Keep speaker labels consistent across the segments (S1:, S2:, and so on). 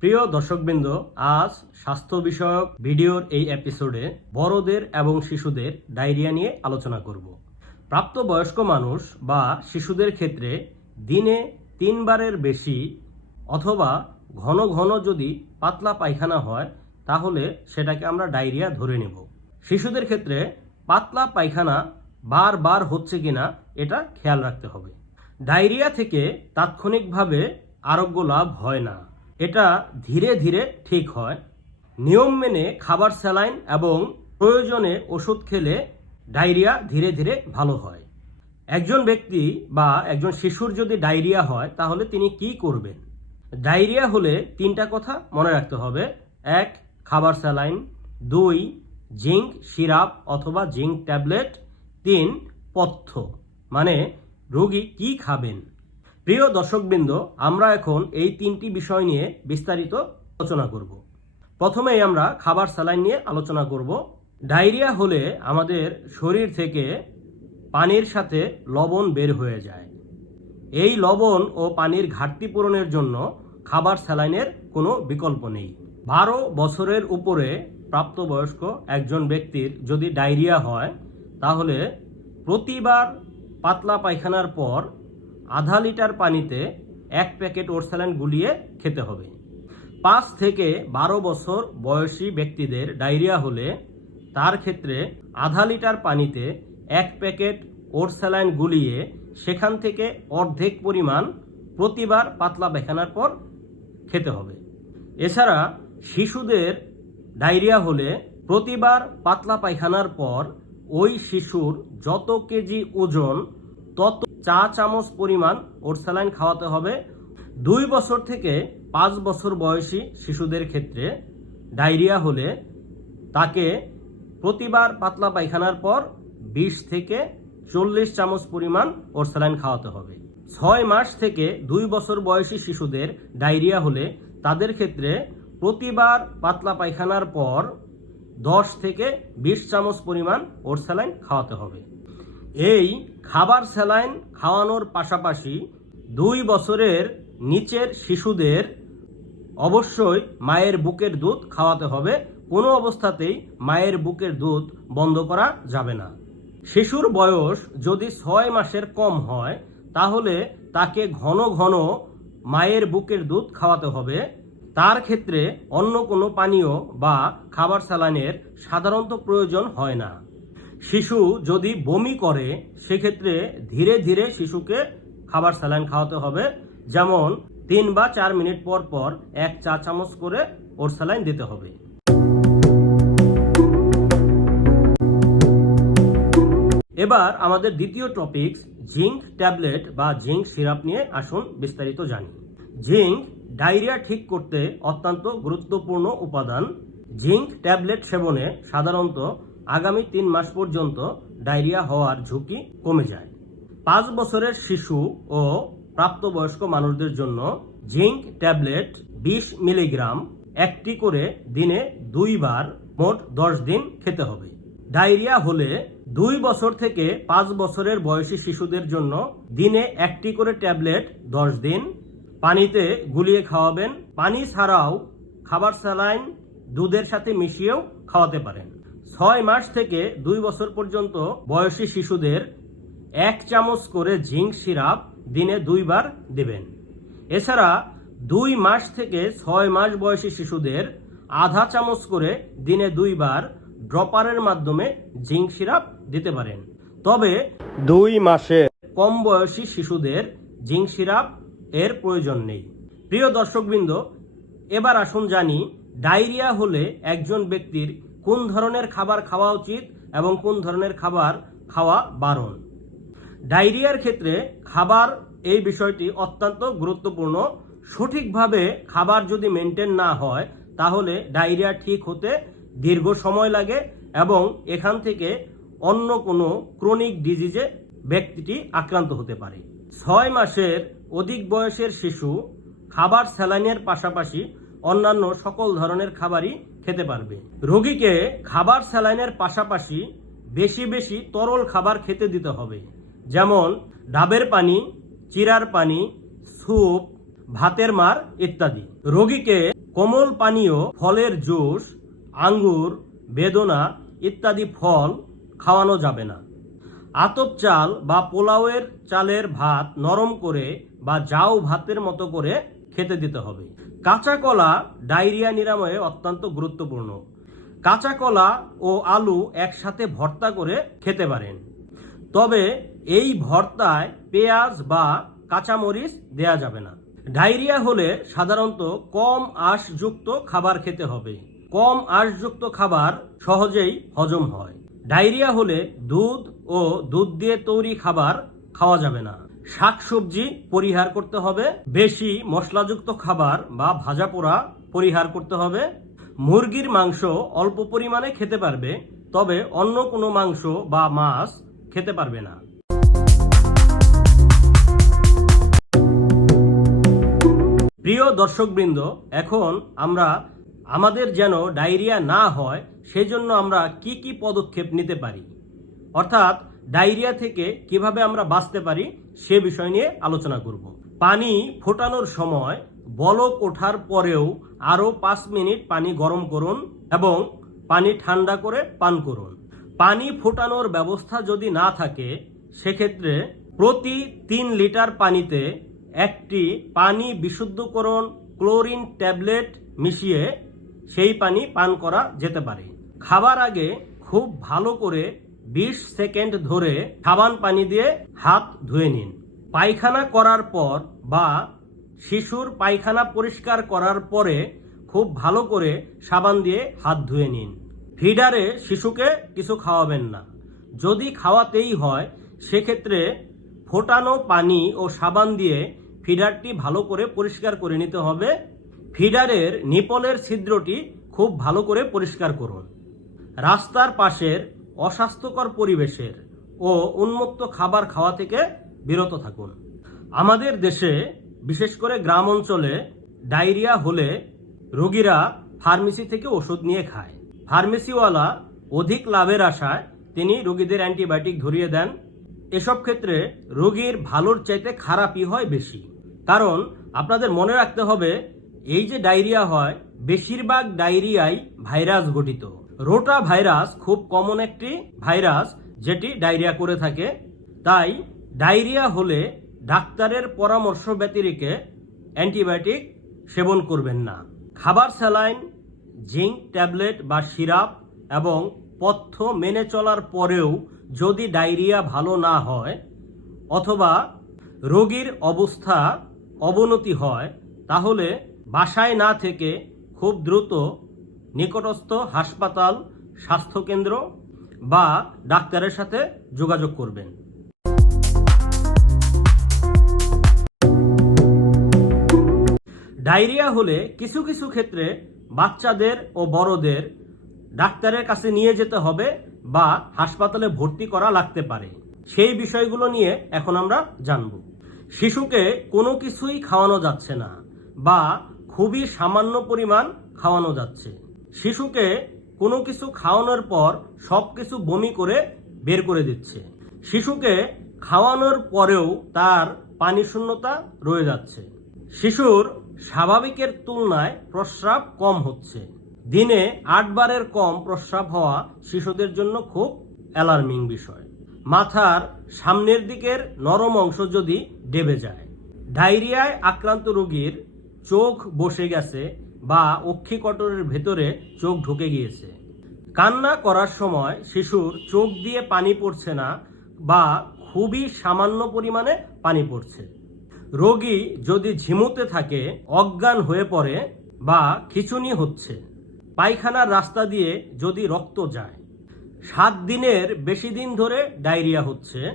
S1: প্রিয় দর্শকবৃন্দ, আজ স্বাস্থ্য বিষয়ক ভিডিওর এই এপিসোডে বড়দের এবং শিশুদের ডায়রিয়া নিয়ে আলোচনা করব। প্রাপ্তবয়স্ক মানুষ বা শিশুদের ক্ষেত্রে দিনে তিনবারের বেশি অথবা ঘন ঘন যদি পাতলা পায়খানা হয়, তাহলে সেটাকে আমরা ডায়রিয়া ধরে নেব। শিশুদের ক্ষেত্রে পাতলা পায়খানা বারবার হচ্ছে কিনা, এটা খেয়াল রাখতে হবে। ডায়রিয়া থেকে তাৎক্ষণিকভাবে আরোগ্য লাভ হয় না। এটা ধীরে ধীরে ঠিক হয়। নিয়ম মেনে খাবার স্যালাইন এবং প্রয়োজনে ওষুধ খেলে ডায়রিয়া ধীরে ধীরে ভালো হয়। একজন ব্যক্তি বা একজন শিশুর যদি ডায়রিয়া হয়, তাহলে তিনি কি করবেন? ডায়রিয়া হলে তিনটা কথা মনে রাখতে হবে। এক, খাবার স্যালাইন। দুই, জিঙ্ক, সিরাপ অথবা জিঙ্ক ট্যাবলেট। তিন, পথ্য। মানে রোগী কি খাবেন? প্রিয় দর্শকবৃন্দ, আমরা এখন এই তিনটি বিষয় নিয়ে বিস্তারিত আলোচনা করব। প্রথমেই আমরা খাবার স্যালাইন নিয়ে আলোচনা করব। ডায়রিয়া হলে আমাদের শরীর থেকে পানির সাথে লবণ বের হয়ে যায়। এই লবণ ও পানির ঘাটতি পূরণের জন্য খাবার স্যালাইনের কোনো বিকল্প নেই। বারো বছরের উপরে প্রাপ্তবয়স্ক একজন ব্যক্তির যদি ডায়রিয়া হয়, তাহলে প্রতিবার পাতলা পায়খানার পর আধা লিটার পানিতে এক প্যাকেট ওরস্যালাইন গুলিয়ে খেতে হবে। পাঁচ থেকে বারো বছর বয়সী ব্যক্তিদের ডায়রিয়া হলে তার ক্ষেত্রে আধা লিটার পানিতে এক প্যাকেট ওরস্যালাইন গুলিয়ে সেখান থেকে অর্ধেক পরিমাণ প্রতিবার পাতলা পায়খানার পর খেতে হবে। এছাড়া শিশুদের ডায়রিয়া হলে প্রতিবার পাতলা পায়খানার পর ওই শিশুর যত কেজি ওজন, তত চা চামচ পরিমাণ ওরসালাইন খাওয়াতে হবে। দুই বছর থেকে পাঁচ বছর বয়সী শিশুদের ক্ষেত্রে ডায়রিয়া হলে তাকে প্রতিবার পাতলা পায়খানার পর বিশ থেকে চল্লিশ চামচ পরিমাণ ওরসালাইন খাওয়াতে হবে। ছয় মাস থেকে দুই বছর বয়সী শিশুদের ডায়রিয়া হলে তাদের ক্ষেত্রে প্রতিবার পাতলা পায়খানার পর দশ থেকে বিশ চামচ পরিমাণ ওরসালাইন খাওয়াতে হবে। এই খাবার স্যালাইন খাওয়ানোর পাশাপাশি দুই বছরের নিচের শিশুদের অবশ্যই মায়ের বুকের দুধ খাওয়াতে হবে। কোনো অবস্থাতেই মায়ের বুকের দুধ বন্ধ করা যাবে না। শিশুর বয়স যদি ছয় মাসের কম হয়, তাহলে তাকে ঘন ঘন মায়ের বুকের দুধ খাওয়াতে হবে। তার ক্ষেত্রে অন্য কোনো পানীয় বা খাবার স্যালাইনের সাধারণত প্রয়োজন হয় না। শিশু যদি বমি করে, সেক্ষেত্রে ধীরে ধীরে শিশুকে খাবার স্যালাইন খাওয়াতে হবে। যেমন, তিন বা চার মিনিট পর পর এক চা চামচ করে ওর স্যালাইন দিতে হবে। এবার আমাদের দ্বিতীয় টপিক জিঙ্ক ট্যাবলেট বা জিঙ্ক সিরাপ নিয়ে আসুন বিস্তারিত জানি। জিঙ্ক ডায়রিয়া ঠিক করতে অত্যন্ত গুরুত্বপূর্ণ উপাদান। জিঙ্ক ট্যাবলেট সেবনে সাধারণত আগামী তিন মাস পর্যন্ত ডায়রিয়া হওয়ার ঝুঁকি কমে যায়। পাঁচ বছরের শিশু ও প্রাপ্তবয়স্ক মানুষদের জন্য জিঙ্ক ট্যাবলেট বিশ মিলিগ্রাম একটি করে দিনে দুইবার মোট দশ দিন খেতে হবে। ডায়রিয়া হলে দুই বছর থেকে পাঁচ বছরের বয়সী শিশুদের জন্য দিনে একটি করে ট্যাবলেট দশ দিন। পানিতে গুলিয়ে খাওয়াবেন। পানি ছাড়াও খাবার স্যালাইন দুধের সাথে মিশিয়েও খাওয়াতে পারেন। ছয় মাস থেকে দুই বছর পর্যন্ত বয়সী শিশুদের এক চামচ করে জিঙ্ক সিরাপ দিনে দুইবার দেবেন। এছাড়া দুই মাস থেকে ছয় মাস বয়সী শিশুদের আধা চামচ করে দিনে দুইবার ড্রপারের মাধ্যমে জিঙ্ক সিরাপ দিতে পারেন। তবে দুই মাসে কম বয়সী শিশুদের জিঙ্ক সিরাপ এর প্রয়োজন নেই। প্রিয় দর্শকবৃন্দ, এবার আসুন জানি, ডায়রিয়া হলে একজন ব্যক্তির কোন ধরনের খাবার খাওয়া উচিত এবং কোন ধরনের খাবার খাওয়া বারণ। ডায়রিয়ার ক্ষেত্রে খাবার এই বিষয়টি অত্যন্ত গুরুত্বপূর্ণ। সঠিকভাবে খাবার যদি মেনটেন না হয়, তাহলে ডায়রিয়া ঠিক হতে দীর্ঘ সময় লাগে এবং এখান থেকে অন্য কোনো ক্রনিক ডিজিজে ব্যক্তিটি আক্রান্ত হতে পারে। ছয় মাসের অধিক বয়সের শিশু খাবার স্যালাইনের পাশাপাশি অন্যান্য সকল ধরনের খাবারই খেতে পারবে। রোগীকে খাবার স্যালাইনের পাশাপাশি বেশি বেশি তরল খাবার খেতে দিতে হবে। যেমন ডাবের পানি, চিরার পানি, স্যুপ, ভাতের মার ইত্যাদি। রোগীকে কোমল পানীয়, ফলের জুস, আঙ্গুর, বেদনা ইত্যাদি ফল খাওয়ানো যাবে না। আতপ চাল বা পোলাওয়ের চালের ভাত নরম করে বা জাউ ভাতের মতো করে খেতে দিতে হবে। কাঁচা কলা ডায়রিয়া নিরাময়ে অত্যন্ত গুরুত্বপূর্ণ। কাঁচা কলা ও আলু একসাথে ভর্তা করে খেতে পারেন। তবে এই ভর্তায় পেঁয়াজ বা কাঁচামরিচ দেয়া যাবে না। ডায়রিয়া হলে সাধারণত কম আঁশযুক্ত খাবার খেতে হবে। কম আঁশযুক্ত খাবার সহজেই হজম হয়। ডায়রিয়া হলে দুধ ও দুধ দিয়ে তৈরি খাবার খাওয়া যাবে না। শাকসবজি পরিহার করতে হবে, বেশি মশলাযুক্ত খাবার বা ভাজা পোড়া পরিহার করতে হবে, মুরগির মাংস অল্প পরিমাণে খেতে পারবে, তবে অন্য কোনো মাংস বা মাছ খেতে পারবে না। প্রিয় দর্শকবৃন্দ, এখন আমরা আমাদের যেন ডায়রিয়া না হয়, সেজন্য আমরা কি কি পদক্ষেপ নিতে পারি? অর্থাৎ ডায়রিয়া থেকে কীভাবে আমরা বাঁচতে পারি সে বিষয় নিয়ে আলোচনা করব। পানি ফোটানোর সময় বলক ওঠার পরেও আরও পাঁচ মিনিট পানি গরম করুন এবং পানি ঠান্ডা করে পান করুন। পানি ফোটানোর ব্যবস্থা যদি না থাকে, সেক্ষেত্রে প্রতি তিন লিটার পানিতে একটি পানি বিশুদ্ধকরণ ক্লোরিন ট্যাবলেট মিশিয়ে সেই পানি পান করা যেতে পারে। খাবার আগে খুব ভালো করে বিশ সেকেন্ড ধরে সাবান পানি দিয়ে হাত ধুয়ে নিন। পায়খানা করার পর বা শিশুর পায়খানা পরিষ্কার করার পরে খুব ভালো করে সাবান দিয়ে হাত ধুয়ে নিন। ফিডারে শিশুকে কিছু খাওয়াবেন না। যদি খাওয়াতেই হয়, সেক্ষেত্রে ফোটানো পানি ও সাবান দিয়ে ফিডারটি ভালো করে পরিষ্কার করে নিতে হবে। ফিডারের নিপলের ছিদ্রটি খুব ভালো করে পরিষ্কার করুন। রাস্তার পাশের অস্বাস্থ্যকর পরিবেশের ও উন্মুক্ত খাবার খাওয়া থেকে বিরত থাকুন। আমাদের দেশে, বিশেষ করে গ্রাম অঞ্চলে, ডায়রিয়া হলে রোগীরা ফার্মেসি থেকে ওষুধ নিয়ে খায়। ফার্মেসিওয়ালা অধিক লাভের আশায় তিনি রোগীদের অ্যান্টিবায়োটিক ধরিয়ে দেন। এসব ক্ষেত্রে রোগীর ভালোর চাইতে খারাপই হয় বেশি। কারণ আপনাদের মনে রাখতে হবে, এই যে ডায়রিয়া হয়, বেশিরভাগ ডায়রিয়াই ভাইরাস গঠিত। রোটা ভাইরাস খুব কমন একটি ভাইরাস যেটি ডায়রিয়া করে থাকে। তাই ডায়রিয়া হলে ডাক্তারের পরামর্শ ব্যতিরিকে অ্যান্টিবায়োটিক সেবন করবেন না। খাবার স্যালাইন, জিঙ্ক ট্যাবলেট বা সিরাপ এবং পথ্য মেনে চলার পরেও যদি ডায়রিয়া ভালো না হয় অথবা রোগীর অবস্থা অবনতি হয়, তাহলে বাসায় না থেকে খুব দ্রুত নিকটস্থ হাসপাতাল, স্বাস্থ্যকেন্দ্র বা ডাক্তারের সাথে যোগাযোগ করবেন। ডায়রিয়া হলে কিছু কিছু ক্ষেত্রে বাচ্চাদের ও বড়দের ডাক্তারের কাছে নিয়ে যেতে হবে বা হাসপাতালে ভর্তি করা লাগতে পারে। সেই বিষয়গুলো নিয়ে এখন আমরা জানব। শিশুকে কোনো কিছুই খাওয়ানো যাচ্ছে না বা খুবই সামান্য পরিমাণ খাওয়ানো যাচ্ছে। শিশুকে কোনো কিছু খাওয়ানোর পর সব কিছু বমি করে বের করে দিচ্ছে। শিশুকে খাওয়ানোর পরেও তার পানি শূন্যতা রয়ে যাচ্ছে। শিশুর স্বাভাবিকের তুলনায় প্রস্রাব কম হচ্ছে। দিনে আটবারের কম প্রস্রাব হওয়া শিশুদের জন্য খুব অ্যালার্মিং বিষয়। মাথার সামনের দিকের নরম অংশ যদি ডেবে যায়, ডায়রিয়ায় আক্রান্ত রোগীর চোখ বসে গেছে বা অক্ষিকটরের ভেতরে চোখ ঢুকে গিয়েছে। কান্না করার সময় শিশুর চোখ দিয়ে পানি পড়ছে না বা খুবই সামান্য পরিমাণে পানি পড়ছে। রোগী যদি ঝিমুতে থাকে, অজ্ঞান হয়ে পড়ে বা খিচুনি হচ্ছে, পায়খানার রাস্তা দিয়ে যদি রক্ত যায়। সাত দিনের বেশি দিন ধরে ডায়রিয়া হচ্ছে,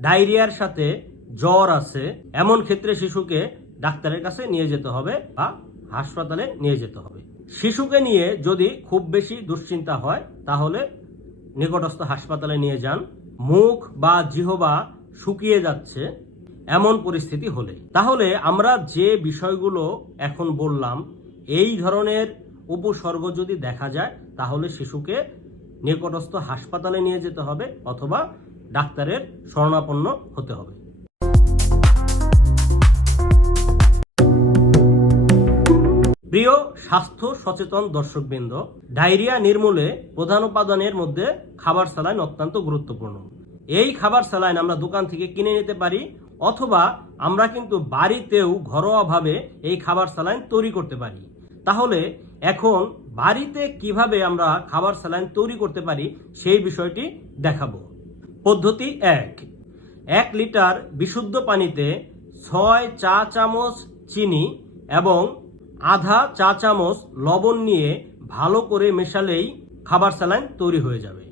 S1: ডায়রিয়ার সাথে জ্বর আছে, এমন ক্ষেত্রে শিশুকে ডাক্তারের কাছে নিয়ে যেতে হবে বা হাসপাতালে নিয়ে যেতে হবে। শিশুকে নিয়ে যদি খুব বেশি দুশ্চিন্তা হয়, তাহলে নিকটস্থ হাসপাতালে নিয়ে যান। মুখ বা জিহবা শুকিয়ে যাচ্ছে এমন পরিস্থিতি হলে। তাহলে আমরা যে বিষয়গুলো এখন বললাম, এই ধরনের উপসর্গ যদি দেখা যায়, তাহলে শিশুকে নিকটস্থ হাসপাতালে নিয়ে যেতে হবে অথবা ডাক্তারের শরণাপন্ন হতে হবে। প্রিয় স্বাস্থ্য সচেতন দর্শকবৃন্দ, ডায়রিয়া নির্মূলে প্রধান উপাদানের মধ্যে খাবার স্যালাইন অত্যন্ত গুরুত্বপূর্ণ। এই খাবার স্যালাইন আমরা দোকান থেকে কিনে নিতে পারি, অথবা আমরা কিন্তু বাড়িতেও ঘরোয়াভাবে এই খাবার স্যালাইন তৈরি করতে পারি। তাহলে এখন বাড়িতে কীভাবে আমরা খাবার স্যালাইন তৈরি করতে পারি, সেই বিষয়টি দেখাবো। পদ্ধতি এক। এক লিটার বিশুদ্ধ পানিতে ছয় চা চামচ চিনি এবং আধা চা চামচ লবণ নিয়ে ভালো করে মেশালেই খাবার স্যালাইন তৈরি হয়ে যাবে।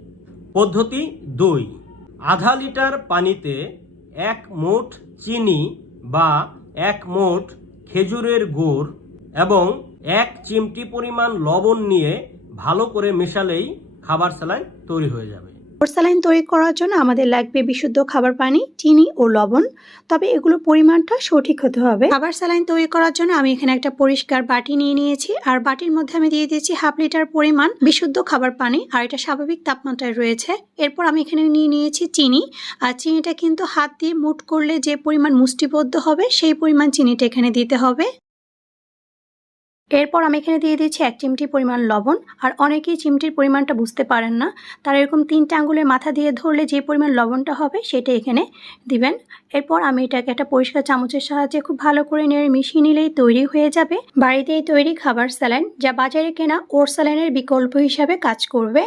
S1: পদ্ধতি দুই। আধা লিটার পানিতে এক মুঠ চিনি বা এক মুঠ খেজুরের গুড় এবং এক চিমটি পরিমাণ লবণ নিয়ে ভালো করে মেশালেই খাবার স্যালাইন তৈরি হয়ে যাবে।
S2: স্যালাইন তৈরি করার জন্য আমাদের লাগবে বিশুদ্ধ খাবার পানি, চিনি ও লবণ। তবে এগুলোর পরিমাণটা সঠিক হতে হবে। খাবার স্যালাইন তৈরি করার জন্য আমি এখানে একটা পরিষ্কার বাটি নিয়ে নিয়েছি। আর বাটির মধ্যে আমি দিয়ে দিয়েছি হাফ লিটার পরিমাণ বিশুদ্ধ খাবার পানি। আর এটা স্বাভাবিক তাপমাত্রায় রয়েছে। এরপর আমি এখানে নিয়ে নিয়েছি চিনি। আর চিনিটা কিন্তু হাত দিয়ে মুট করলে যে পরিমাণ মুষ্টিবদ্ধ হবে, সেই পরিমাণ চিনিটা এখানে দিতে হবে। এরপর আমি এখানে দিয়ে দিচ্ছি এক চিমটি পরিমাণ লবণ, আর অনেকেই চিমটির পরিমাণটা বুঝতে পারেন না। তারা এরকম তিনটা আঙ্গুলের মাথা দিয়ে ধরলে যে পরিমাণ লবণটা হবে সেটা এখানে দিবেন। এরপর আমি এটাকে একটা পরিষ্কার চামচের সাহায্যে খুব ভালো করে নেড়ে মিশিয়ে নিলেই তৈরি হয়ে যাবে। বাড়িতেই তৈরি খাবার স্যালাইন যা বাজারে কেনা ওর স্যালাইনের বিকল্প হিসাবে কাজ করবে।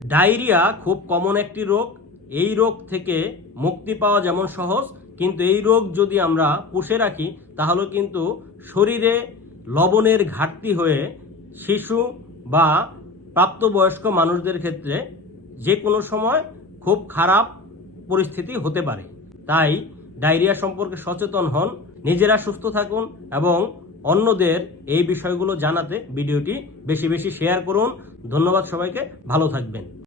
S1: ডায়রিয়া খুব কমন একটি রোগ। এই রোগ থেকে মুক্তি পাওয়া যেমন সহজ, কিন্তু এই রোগ যদি আমরা পুষে রাখি, তাহলে কিন্তু শরীরে লবণের ঘাটতি হয়ে শিশু বা প্রাপ্তবয়স্ক মানুষদের ক্ষেত্রে যে কোনো সময় খুব খারাপ পরিস্থিতি হতে পারে। তাই ডায়রিয়া সম্পর্কে সচেতন হন, নিজেরা সুস্থ থাকুন এবং অন্যদের এই বিষয়গুলো জানাতে ভিডিওটি বেশি বেশি শেয়ার করুন। ধন্যবাদ সবাইকে, ভালো থাকবেন।